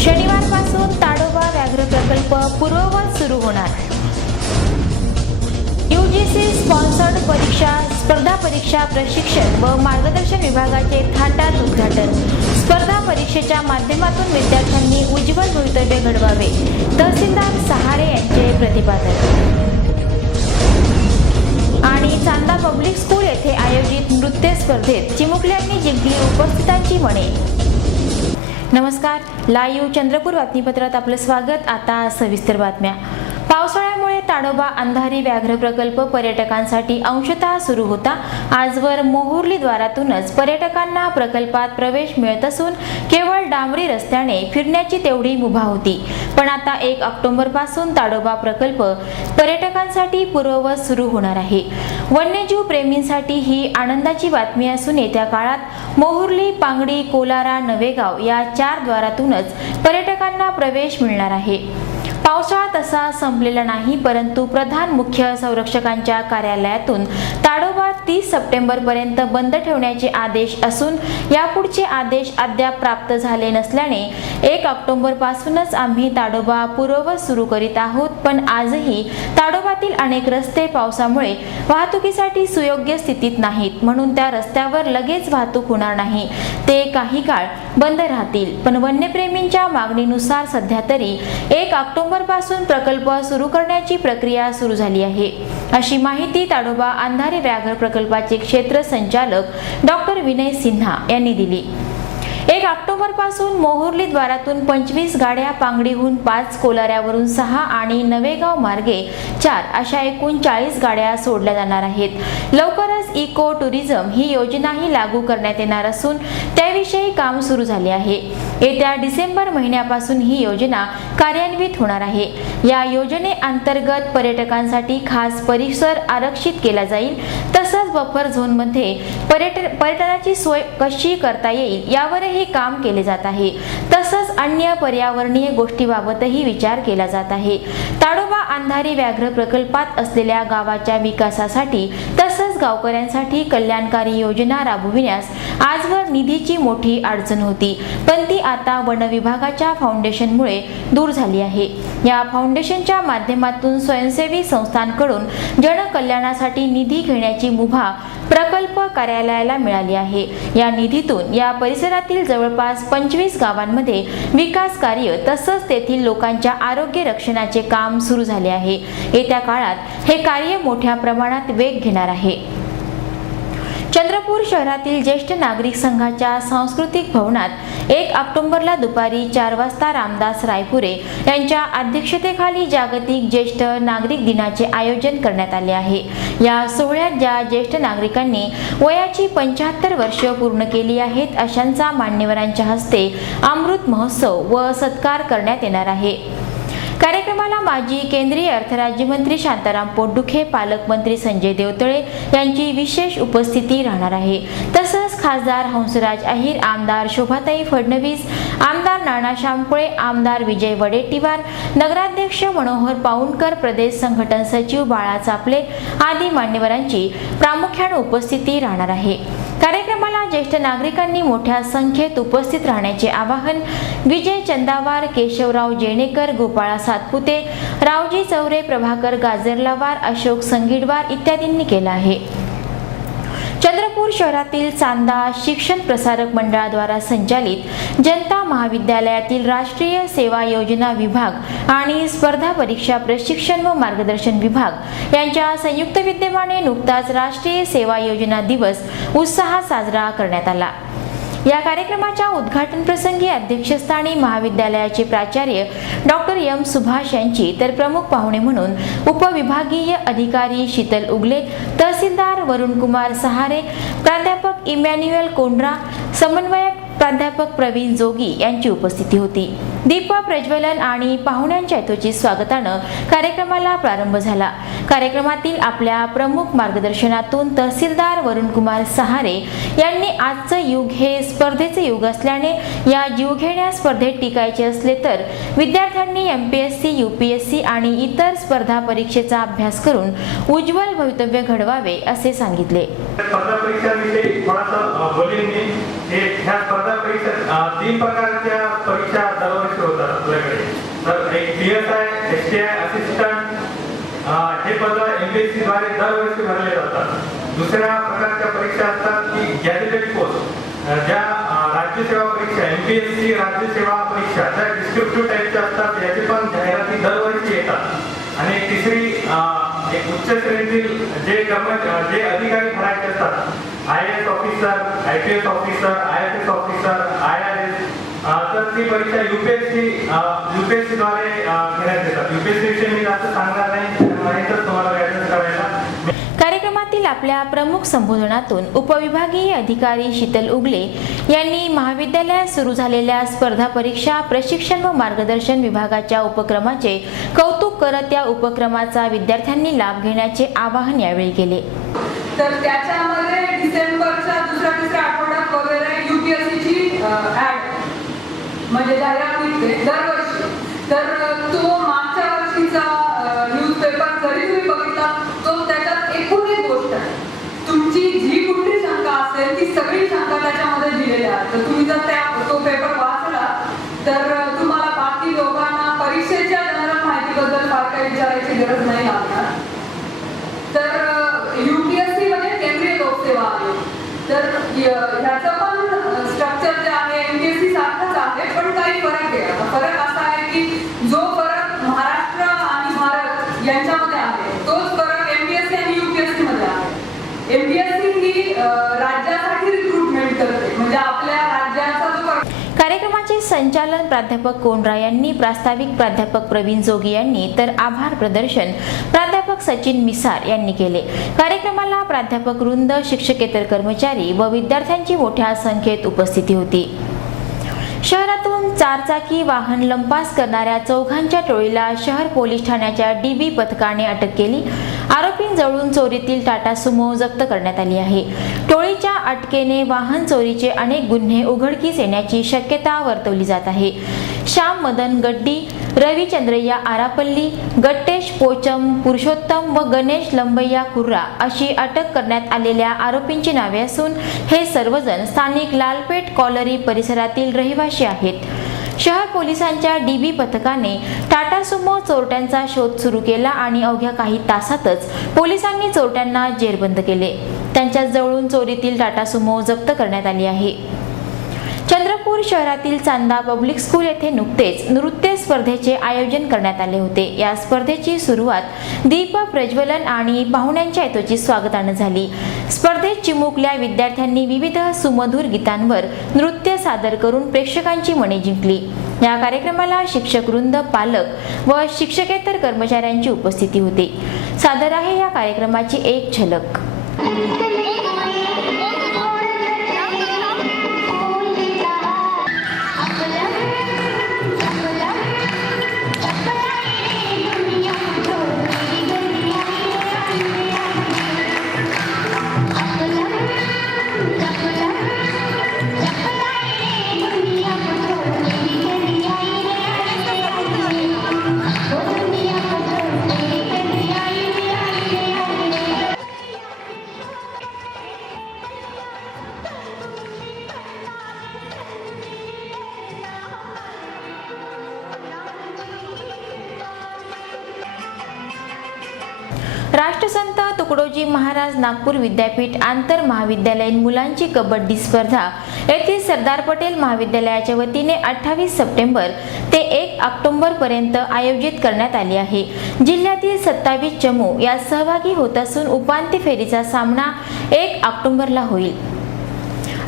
शनिवारपासून ताडोबा व्याघ्र प्रकल्प पूर्ववत सुरू होणार। यूजीसी स्पॉन्सर्ड परीक्षा स्पर्धा परीक्षा प्रशिक्षण व मार्गदर्शन विभागाचे थाटात उद्घाटन। स्पर्धा परीक्षेच्या माध्यमातून विद्यार्थ्यांनी उज्ज्वल भवितव्य घडवावे, तहसीलदार सहारे यांचे प्रतिपादन। आणि चांदा पब्लिक स्कूल येथे आयोजित नृत्य स्पर्धेत चिमुकल्यांनी जिंकली उपस्थितांची मने। नमस्कार, लाईव्ह चंद्रपूर बातमीपत्रात आपलं स्वागत। आता सविस्तर बातम्या। पावसाळ्यामुळे ताडोबा अंधारी व्याघ्र प्रकल्प पर्यटकांसाठी अंशतः सुरू होता। आजवर मोहुर्ली द्वारातूनच पर्यटकांना प्रकल्पात प्रवेश मिळत असून केवळ डांबरी रस्त्याने फिरण्याची तेवढी मुभा होती। पण आता 1 ऑक्टोबर पासून ताडोबा प्रकल्प पर्यटकांसाठी पूर्ववत सुरू होणार आहे। वन्यजीव प्रेमींसाठी ही आनंदाची बातमी असून येत्या काळात मोहुर्ली, पांगडी, कोलारा, नवेगाव या 4 द्वारातूनच पर्यटकांना प्रवेश मिळणार आहे। पावसाळा तसा संपलेला नाही, परंतु प्रधान मुख्य संरक्षकांच्या कार्यालयातून ताडोबा 30 सप्टेंबर पर्यंत बंद ठेवण्याचे आदेश असून यापुढचे आदेश अद्याप प्राप्त झाले नसल्याने 1 ऑक्टोबर पासूनच आम्ही ताडोबा पूर्ववत सुरू करीत आहोत। पण आजही ताडोबातील अनेक रस्ते पावसामुळे वाहतुकीसाठी सुयोग्य स्थितीत नाहीत, म्हणून त्या रस्त्यावर लगेच वाहतूक होणार नाही, ते काही काळ बंद राहतील। पण वन्यप्रेमींच्या मागणीनुसार सध्या तरी 1 ऑक्टोबर पासून प्रकल्प सुरू करण्याची प्रक्रिया सुरू झाली आहे, अशी माहिती ताडोबा अंधारी व्याघ्र प्रकल्पाचे क्षेत्र संचालक डॉक्टर विनय सिन्हा यांनी दिली। 1 ऑक्टोबर पासून मोहुर्ली द्वारातून 25 गाड्या, पांगडीहून 5, कोलाऱ्यावरून 6 आणि नवेगाव मार्गे 4 अशा एकूण 40 गाड्या सोडल्या जाणार आहेत। लवकरच इको टुरिझम ही योजनाही लागू करण्यात येणार असून त्याविषयी काम सुरू झाले आहे। येत्या डिसेंबर महिन्यापासून ही योजना कार्यान्वित होणार आहे। या योजनेअंतर्गत पर्यटकांसाठी खास परिसर आरक्षित केला जाईल, तसंच बफर झोनमध्ये पर्यटनाची सोय कशी करता येईल यावरही काम केले जात आहे। तसंच अन्य पर्यावरणीय गोष्टीबाबतही विचार केला जात आहे। ताडोबा अंधारी व्याघ्र प्रकल्पात असलेल्या गावाच्या विकासासाठी तसंच गावकऱ्यांसाठी कल्याणकारी योजना राबविण्यास आजवर निधीची मोठी अडचण होती, पण ती आता वन विभागाच्या फाउंडेशनमुळे दूर झाली आहे। या फाउंडेशनच्या माध्यमातून स्वयंसेवी संस्थांकडून जनकल्याणासाठी निधी घेण्याची मुभा प्रकल्प कार्यालयाला मिळाली आहे। या निधीतून या परिसरातील जवळपास 25 गावांमध्ये विकास कार्य तसंच तेथील लोकांच्या आरोग्य रक्षणाचे काम सुरू झाले आहे। येत्या काळात हे कार्य मोठ्या प्रमाणात वेग घेणार आहे। चंद्रपूर शहरातील ज्येष्ठ नागरिक संघाच्या सांस्कृतिक भवनात 1 ऑक्टोबरला दुपारी 4 वाजता रामदास रायपुरे यांच्या अध्यक्षतेखाली जागतिक ज्येष्ठ नागरिक दिनाचे आयोजन करण्यात आले आहे। या सोहळ्यात ज्या ज्येष्ठ नागरिकांनी वयाची 75 वर्ष पूर्ण केली आहेत अशांचा मान्यवरांच्या हस्ते अमृत महोत्सव व सत्कार करण्यात येणार आहे। कार्यक्रमाला माजी केंद्रीय अर्थराज्यमंत्री शांताराम पोटदुखे, पालकमंत्री संजय देवतळे यांची विशेष उपस्थिती राहणार आहे। तसंच खासदार हंसराज अहिर, आमदार शोभाताई फडणवीस, आमदार नाना शामकुळे, आमदार विजय वडेट्टीवार, नगराध्यक्ष मनोहर पाऊणकर, प्रदेश संघटन सचिव बाळा चापले आदी मान्यवरांची प्रामुख्याने उपस्थिती राहणार आहे। कार्यक्रमाला ज्येष्ठ नागरिकांनी मोठ्या संख्येत उपस्थित राहण्याचे आवाहन विजय चंदावार, केशवराव जेणेकर, गोपाळा सातपुते, रावजी चौरे, प्रभाकर गाजरलावार, अशोक संगीडवार इत्यादींनी केला आहे। चंद्रपूर शहरातील चांदा शिक्षण प्रसारक मंडळाद्वारा संचालित जनता महाविद्यालयातील राष्ट्रीय सेवा योजना विभाग आणि स्पर्धा परीक्षा प्रशिक्षण व मार्गदर्शन विभाग यांच्या संयुक्त विद्यमाने नुकताच राष्ट्रीय सेवा योजना दिवस उत्साहात साजरा करण्यात आला। या कार्यक्रमाच्या उद्घाटन प्रसंगी अध्यक्षस्थानी महाविद्यालयाचे प्राचार्य डॉक्टर एम सुभाष यांची तर प्रमुख पाहुणे म्हणून उपविभागीय अधिकारी शीतल उगले, तहसीलदार वरुणकुमार सहारे, प्राध्यापक इमॅन्युअल कोंड्रा, समन्वयक प्राध्यापक प्रवीण जोगी यांची उपस्थिती होती। दीप प्रज्वलन आणि पाहुण्यांच्या यथोचित स्वागताने कार्यक्रमाला प्रारंभ झाला। कार्यक्रमातील आपल्या प्रमुख मार्गदर्शनातून तहसीलदार वरुणकुमार सहारे यांनी आजचं युग हे स्पर्धेचे युग असल्याने या जीवघेण्या स्पर्धेत टिकायचे असले तर विद्यार्थ्यांनी एमपीएससी, यूपीएससी आणि इतर स्पर्धा परीक्षेचा अभ्यास करून उज्ज्वल भवितव्य घडवावे असे सांगितले। स्पर्धा परीक्षांविषयी थोडासा बोलेन मी। ह्या स्पर्धा परीक्षा 3 प्रकारच्या परीक्षा दरवर्षी होतात। राज्यसेवा परीक्षा MPSC राज्यसेवा परीक्षा ज्या डिस्क्रिप्टिव्ह टाईपच्या असतात याची पण जाहिराती दरवर्षी येतात. आणि तिसरी एक उच्च श्रेणीतील जे अधिकारी भरायचे असतात, IAS officer, IPS officer, IFS officer, IRS, तर ती परीक्षा UPSC द्वारे घेण्यात येतात. UPSC विषयी मी जास्त सांगणार नाही, माहीतच तुम्हाला गायडन्स करायला. कार्यक्रमातील आपल्या प्रमुख संबोधनातून उपविभागीय अधिकारी शीतल उगले यांनी महाविद्यालयात सुरू झालेल्या स्पर्धा परीक्षा प्रशिक्षण व मार्गदर्शन विभागाच्या उपक्रमाचे कौतुक करत या उपक्रमाचा विद्यार्थ्यांनी लाभ घेण्याचे आवाहन यावेळी केले. तर त्याच्यामध्ये डिसेंबरच्या दुसऱ्या-तिसऱ्या आठवड्यात वगैरे UPSCची ऍड म्हणजे जाहिरात निघते दरवर्षी. तर तो मागच्या वर्षीचा न्यूजपेपर जरी तुम्ही बघितला तो त्याच्यात एकूण एक गोष्ट आहे, तुमची जी कुठली शंका असेल ती सगळी शंका त्याच्यामध्ये दिलेल्या आहेत. तर तुम्ही जर तो पेपर वाचला तर तुम्हाला बाकी लोकांना परीक्षेच्या जनरल माहितीबद्दल फार काही विचारायची गरज नाही लागणार. तर UPSC म्हणजे केंद्रीय लोकसेवा आयोग. तर ह्याचं पण स्ट्रक्चर जे आहे MPSC सारखंच आहे, पण काही फरक आहे. फरक असा आहे की जो फरक महाराष्ट्र आणि भारत यांच्यामध्ये आहे तोच फरक MPSC आणि UPSC मध्ये आहे. MPSC ही राज्यासाठी रिक्रुटमेंट करते, म्हणजे आपल्या राज्याचा जो कार्यक्रमाचे संचालन प्राध्यापक कोंडरा यांनी, प्रास्ताविक प्राध्यापक प्रवीण जोगी यांनी, तर आभार प्रदर्शन प्राध्यापक सचिन मिसार यांनी केले. कार्यक्रमाला प्राध्यापक वृंद, शिक्षकेतर कर्मचारी व विद्यार्थ्यांची मोठ्या संख्येत उपस्थिती होती. शहरातून चारचाकी वाहन लंपास करणाऱ्या चौघांच्या टोळीला शहर पोलीस ठाण्याच्या DB पथकाने अटक केली. आरोपींजवळून चोरीतील टाटा सुमो जप्त करण्यात आली आहे. टोळीच्या अटकेने वाहन चोरीचे अनेक गुन्हे उघडकीस येण्याची शक्यता वर्तवली जात आहे. श्याम मदन गड्डी, रवी चंद्रय्या आरापल्ली, गट्टेश पोचम पुरुषोत्तम व गणेश लंबैया कुर्रा अशी अटक करण्यात आलेल्या आरोपींची नावे असून हे सर्वजण स्थानिक लालपेठ कॉलरी परिसरातील रहिवासी आहेत. शहर पोलिसांच्या DB पथकाने टाटा सुमो चोरट्यांचा शोध सुरू केला आणि अवघ्या काही तासातच पोलिसांनी चोरट्यांना जेरबंद केले. त्यांच्या जवळून चोरीतील टाटा सुमो जप्त करण्यात आली आहे. चंद्रपूर शहरातील चांदा पब्लिक स्कूल येथे नुकतेच नृत्य स्पर्धेचे आयोजन करण्यात आले होते. या स्पर्धेची सुरुवात दीप प्रज्वलन आणि पाहुण्यांच्या यथोचित स्वागताने झाली. स्पर्धेत चिमुकल्या विद्यार्थ्यांनी विविध सुमधुर गीतांवर नृत्य सादर करून प्रेक्षकांची मने जिंकली. या कार्यक्रमाला शिक्षक वृंद, पालक व शिक्षकेतर कर्मचाऱ्यांची उपस्थिती होती. सादर आहे या कार्यक्रमाची एक झलक. राष्ट्रसंत तुकडोजी महाराज नागपूर विद्यापीठ आंतर महाविद्यालयीन मुलांची कबड्डी स्पर्धा येथील सरदार पटेल महाविद्यालयाच्या वतीने 28 सप्टेंबर ते 1 ऑक्टोबर पर्यंत आयोजित करण्यात आली आहे. जिल्ह्यातील 27 चमू यात सहभागी होत असून उपांत्य फेरीचा सामना 1 ऑक्टोबरला होईल.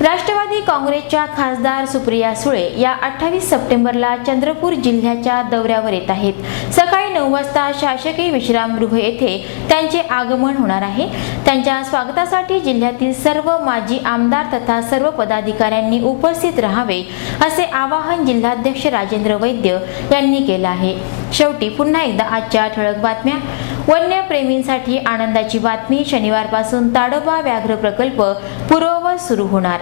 राष्ट्रवादी काँग्रेसच्या खासदार सुप्रिया सुळे या 28 सप्टेंबरला चंद्रपूर जिल्ह्याच्या दौऱ्यावर येत आहेत. सकाळी 9 वाजता शासकीय विश्रामगृह येथे त्यांचे आगमन होणार आहे. त्यांच्या स्वागतासाठी जिल्ह्यातील सर्व माजी आमदार तथा सर्व पदाधिकाऱ्यांनी उपस्थित राहावे असे आवाहन जिल्हाध्यक्ष राजेंद्र वैद्य यांनी केले आहे. शेवटी पुन्हा एकदा आजच्या ठळक बातम्या. वन्यप्रेमींसाठी आनंदाची बातमी. शनिवारपासून ताडोबा व्याघ्र प्रकल्प पूर्ववत सुरू होणार.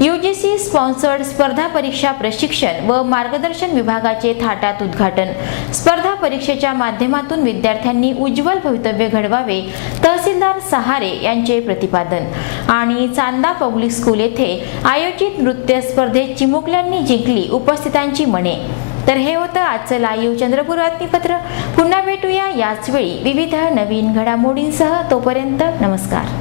UGC स्पॉन्सर्ड स्पर्धा परीक्षा प्रशिक्षण व मार्गदर्शन विभागाचे थाटात उद्घाटन. स्पर्धा परीक्षेच्या माध्यमातून विद्यार्थ्यांनी उज्ज्वल भवितव्य घडवावे, तहसीलदार सहारे यांचे प्रतिपादन. आणि चांदा पब्लिक स्कूल येथे आयोजित नृत्य स्पर्धेत चिमुकल्यांनी जिंकली उपस्थितांची मने. तर हे होतं आजचं लाईव्ह चंद्रपूर बातमीपत्र. पुन्हा भेटूया याच वेळी विविध नवीन घडामोडींसह. तोपर्यंत नमस्कार.